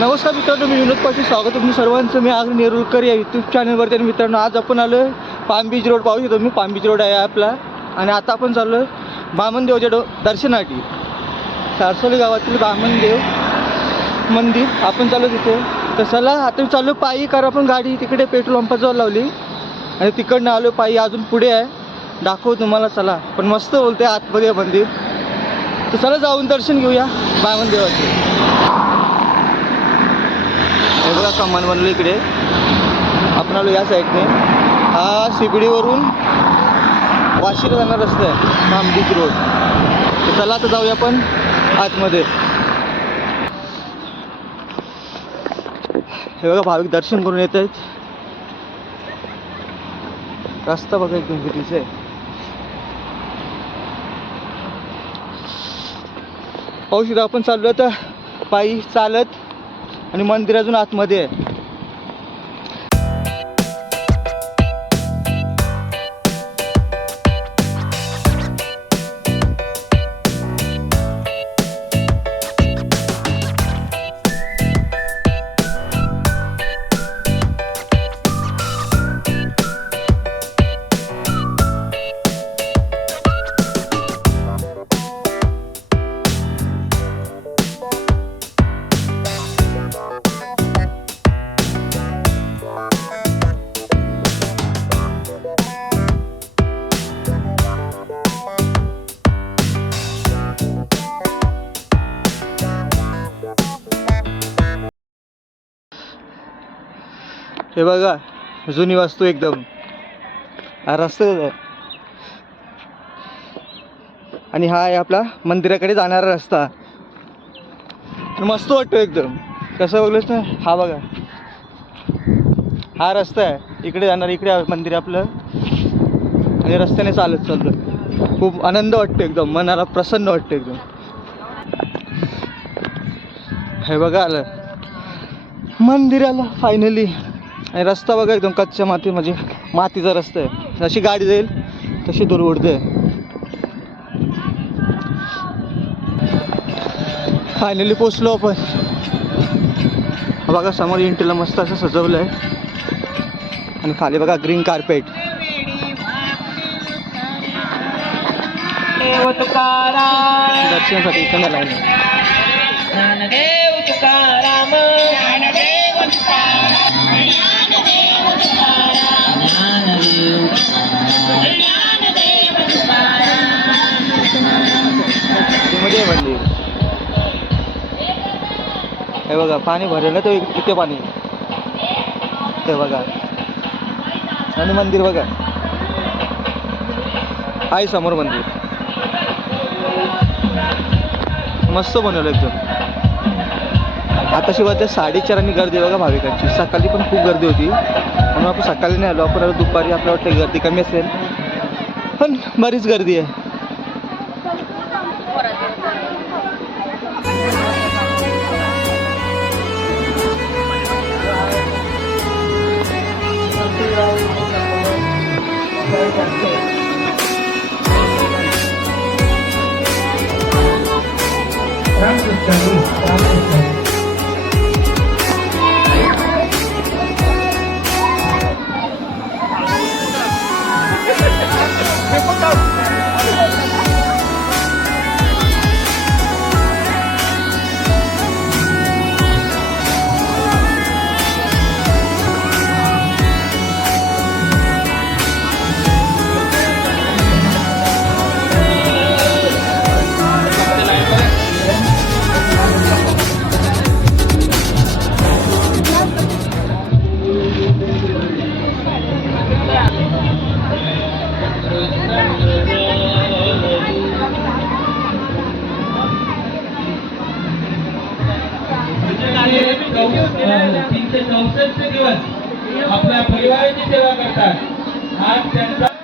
नमस्कार मित्रांनो मी विनोद पाटील स्वागत तुम्ही सर्वांचं. मी आज नेरुळकर या यूट्यूब चॅनलवरती आणि मित्रांनो आज आपण आलो आहे पाम बीच रोड. पाहू शकतो मी पाम बीच रोड आहे आपला. आणि आता आपण चाललो आहे बामनदेवच्या डो दर्शनासाठी. सारसोली गावातील बामनदेव मंदिर. आपण चाललो तिथे. तर चला आता चालू चाललो पायी कारण आपण गाडी तिकडे पेट्रोल पंपाजवळ लावली. आणि तिकडनं आलो पायी अजून पुढे आहे. दाखवू तुम्हाला चला. पण मस्त बोलते आतमध्ये मंदिर. तर चला जाऊन दर्शन घेऊया बामनदेवाचे हे बघा कमान बनलो इकडे. आपण आलो या साईडने हा शिगडीवरून वाशीला जाणार रस्ता आहे नामदीच रोड. तर चला आता जाऊया आपण आतमध्ये. हे बघा भाविक दर्शन करून येत आहेत. रस्ता बघा एकदम कितीचा आहे. औषध आपण चाललो आता. पायी चालत आणि मंदिर अजून आतमध्ये आहे. हे बघा जुनी वास्तू एकदम. हा आणि हा आहे आपला मंदिराकडे जाणारा रस्ता. मस्त वाटतो एकदम. कसं बघलंच ना? हा बघा. हा रस्ता आहे. इकडे जाणार इकडे मंदिर आपलं. आणि रस्त्याने चालत चाललं खूप आनंद वाटतो एकदम. मनाला प्रसन्न वाटतं एकदम. हे बघा आलं. मंदिर आलं फायनली आणि रस्ता बघा एकदम कच्च्या माती म्हणजे मातीचा रस्ता आहे. जशी गाडी जाईल तशी दूर उडते. फायनली पोचलो आपण. बघा समोर इंटीला मस्त असं सजवलं आहे आणि खाली बघा ग्रीन कार्पेट दर्शनासाठी इकडे लाईन हे बघा पाणी भरलं तो इथे पाणी. ते बघा. आणि मंदिर बघा. आहे समोर मंदिर. मस्त बनवलं एकदम. आता शिवाय त्या साडेचारांनी गर्दी बघा भाविकांची. सकाळी पण खूप गर्दी होती. म्हणून आपण सकाळी नाही आलो. आपण दुपारी आपल्या वाटतं गर्दी कमी असेल. पण बरीच गर्दी आहे. Bye.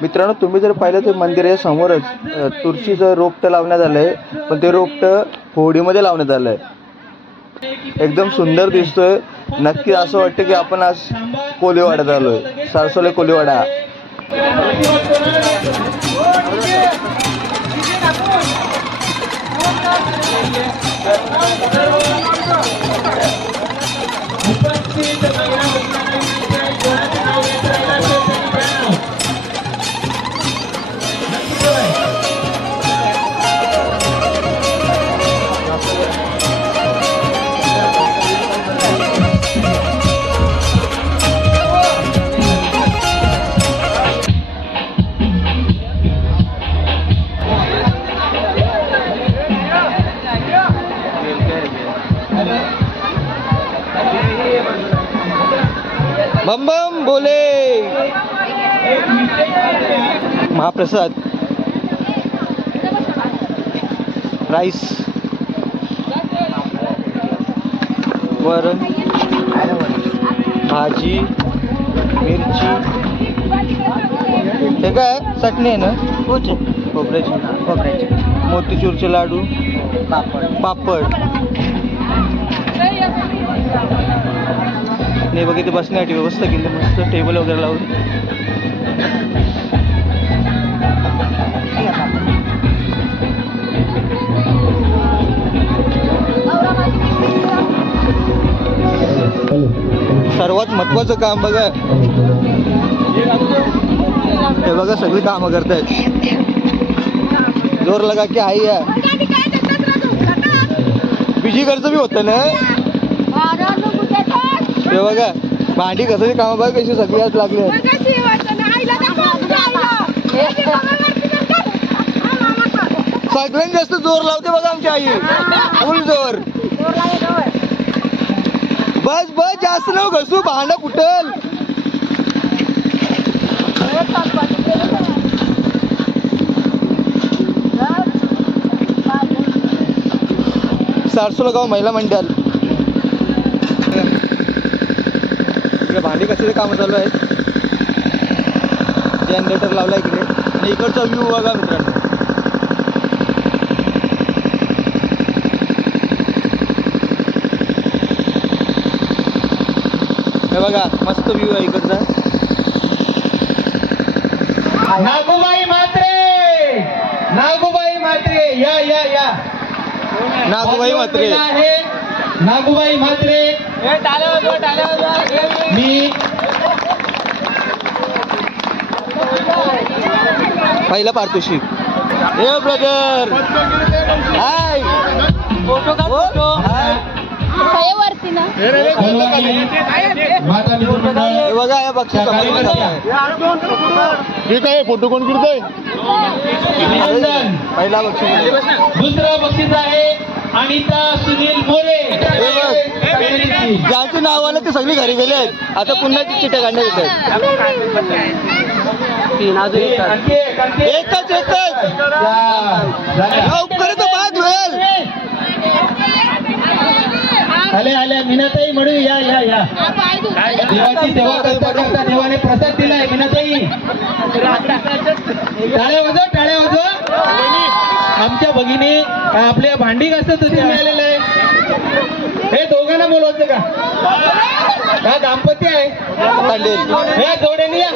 मित्रांनो तुम्ही जर पाहिलं तर मंदिराच्या समोरच. तुळशीचं रोपटं लावण्यात आलं आहे पण ते रोपटं होडीमध्ये लावण्यात आलं आहे एकदम सुंदर दिसतोय. नक्की असं वाटतं की आपण आज कोलीवाड्यात आलो आहे सारसोले कोलीवाडा. बोले. महाप्रसाद. राईस. वरण. भाजी. मिरची. हे काय? चटणी आहे ना? खोबऱ्याची. खोबऱ्याची. मोतीचूरचे लाडू. पापड. पापड. नाही बघ इथे बसण्यासाठी व्यवस्था केली मस्त टेबल वगैरे लावून. सर्वात महत्वाचं काम बघा. हे बघा सगळी कामं करतायत. जोर लगा की आई या बिजी खर्च बी होतं ना? हे बघा भांडी कसाची कामं बघा कशी सगळी आज लागली आहेत. सगळ्यात जास्त जोर लावते बघा आमची आई. फुल जोर. बस बस जास्त नको घसू भांडा कुठल सारसोला गाव महिला मंडळ इकडे भांडी कशाचे कामं चालू आहेत. जनरेटर लावला इकडे. आणि इकडचा व्ह्यू बघा मित्रांनो. हे बघा मस्त व्ह्यू आहे इकडचा. नागूबाई मात्रे नागूबाई मात्रे या या या. नागूबाई आहे? नागूबाई म्हात्रे. मी पहिला पारितोषिक. हे ब्रदर. हाय. फोटो वरती ना. मित्रमंडळ हे. बघा या बक्षीस त्या कार्यकर्त्या. ठीक आहे फोटो कोण करतोय अभिनंदन पहिला बक्षीस दुसरं बक्षीस आहे अनिता सुनील मोरे. हे ज्यांचे नाव आलं ते सगळे घरी गेले आहेत. आता पुन्हा ती चिट्या काढण्यात येत आहेत आणखी एक. एकच एकच. लवकर तर बाद होईल. आले आले मीनाताई म्हणू या या या. देवाची सेवा करता करता देवाने प्रसाद दिलाय मीनाताई. टाळ्या वाजव टाळ्या वाजव. आमच्या भगिनी आपल्या भांडी घासत होती मिळालेलं आहे. का बोलवायचं का? हा दाम्पत्य आहे. या जोड्याने या.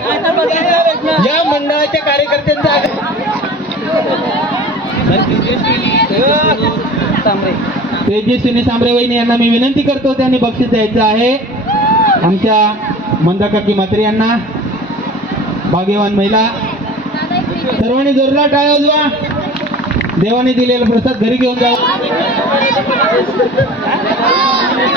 या मंडळाच्या कार्यकर्त्यांचा तेजस्विनी सांबरे वहिनी यांना मी विनंती करतो त्यांनी बक्षीस द्यायचं आहे. आमच्या मंदाकाकी म्हात्रे यांना भाग्यवान महिला सर्वांनी जोरला टाळ्या वाजवा. देवाने दिलेला प्रसाद घरी घेऊन जाऊ.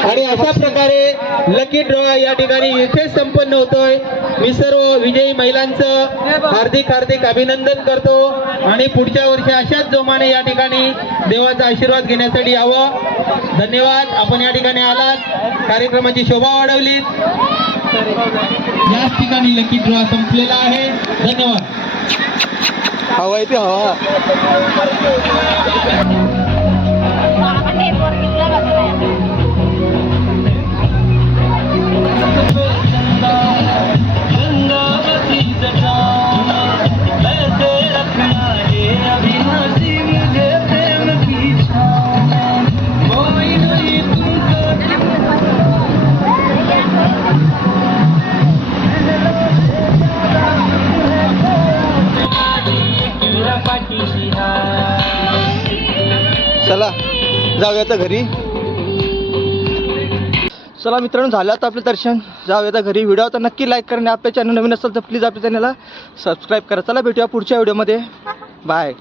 आणि अशा प्रकारे लकी ड्रॉ या ठिकाणी इथे संपन्न होतोय. मी सर्व विजयी महिलांचं हार्दिक हार्दिक अभिनंदन करतो. आणि पुढच्या वर्षी अशाच जोमाने या ठिकाणी देवाचा आशीर्वाद घेण्यासाठी यावं. धन्यवाद. आपण या ठिकाणी आलात. कार्यक्रमाची शोभा वाढवली याच ठिकाणी लकी ड्रॉ संपलेला आहे. धन्यवाद. हवा आहे ते हवा. जाऊया आता घरी. चला मित्रांनो झालं आता आपलं दर्शन. जाऊया आता घरी. व्हिडिओ तर नक्की लाईक करणे आपल्या चॅनल नवीन असेल तर प्लीज आपल्या चॅनलला सबस्क्राईब करा. चला भेटूया पुढच्या व्हिडिओमध्ये बाय